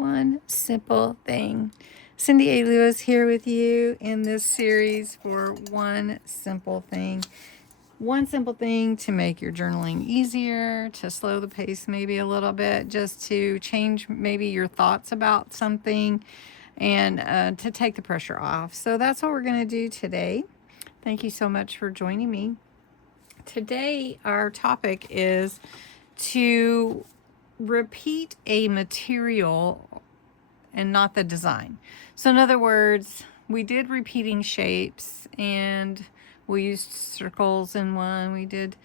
one simple thing. Cindy A. Lewis here with you in this series for one simple thing. One simple thing to make your journaling easier, to slow the pace maybe a little bit, just to change maybe your thoughts about something and to take the pressure off. So that's what we're going to do today. Thank you so much for joining me. Today our topic is to repeat a material and not the design. So in other words, we did repeating shapes and we used circles in one, we did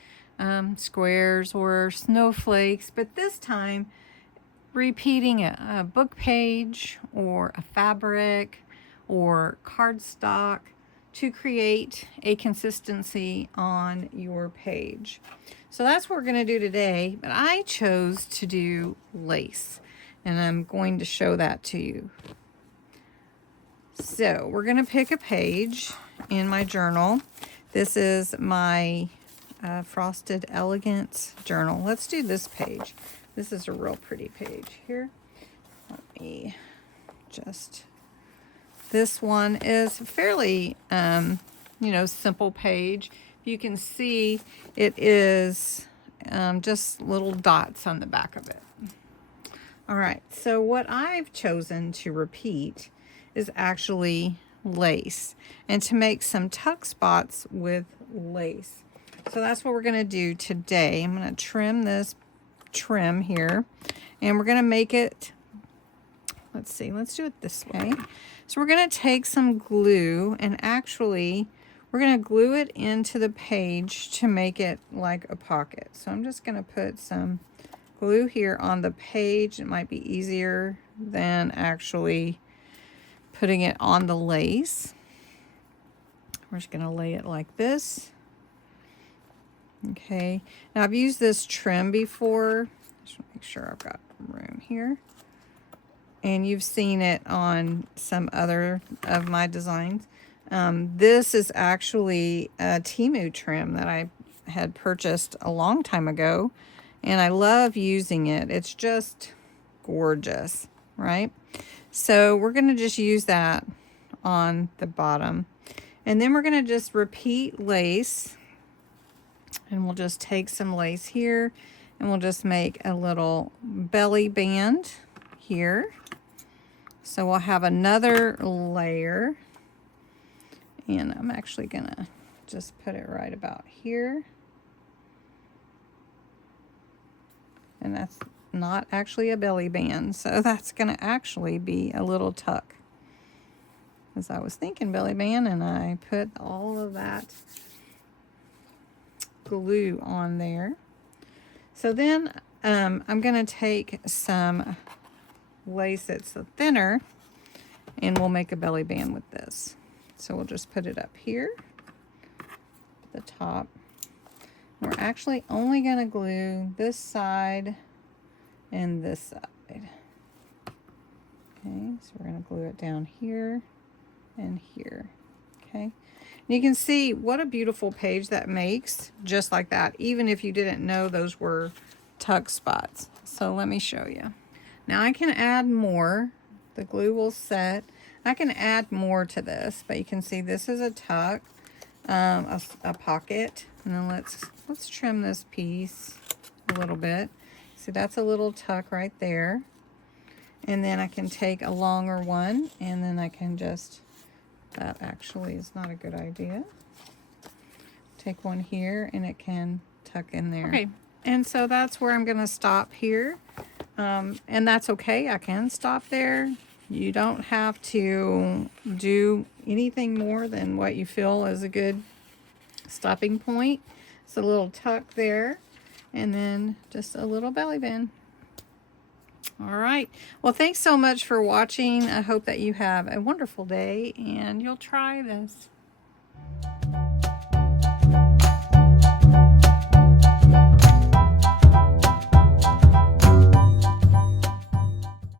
squares or snowflakes, but this time repeating a book page or a fabric or cardstock to create a consistency on your page. So that's what we're going to do today, but I chose to do lace, and I'm going to show that to you. So we're going to pick a page in my journal. This is my Frosted Elegance journal. Let's do this page. This is a real pretty page here. Let me just... This one is fairly, simple page. You can see it is just little dots on the back of it. All right, so what I've chosen to repeat is actually lace and to make some tuck spots with lace. So that's what we're going to do today. I'm going to trim this trim here and we're going to make it, let's do it this way. So we're going to take some glue and actually we're going to glue it into the page to make it like a pocket. So I'm just going to put some glue here on the page. It might be easier than actually putting it on the lace. We're just going to lay it like this. Okay. Now I've used this trim before. Just want to make sure I've got room here. And you've seen it on some other of my designs. This is actually a Temu trim that I had purchased a long time ago, and I love using it. It's just gorgeous, right? So we're going to just use that on the bottom. And then we're going to just repeat lace, and we'll just take some lace here, and we'll just make a little belly band here. So we'll have another layer, and I'm actually gonna just put it right about here. And that's not actually a belly band, so that's gonna actually be a little tuck. As I was thinking belly band, and I put all of that glue on there. So then I'm gonna take some lace that's thinner and we'll make a belly band with this. So we'll just put it up here at the top. We're actually only going to glue this side and this side. Okay, so we're going to glue it down here and here. Okay, and you can see what a beautiful page that makes, just like that, even if you didn't know those were tuck spots. So let me show you. Now I can add more. The glue will set. I can add more to this, but you can see this is a tuck, a pocket. And then let's trim this piece a little bit. See, that's a little tuck right there. And then I can take a longer one, and then I can just, that actually is not a good idea. Take one here, and it can tuck in there. Okay, and so that's where I'm going to stop here. And that's okay. I can stop there. You don't have to do anything more than what you feel is a good stopping point. It's a little tuck there, and then just a little belly band. All right. Well, thanks so much for watching. I hope that you have a wonderful day and you'll try this.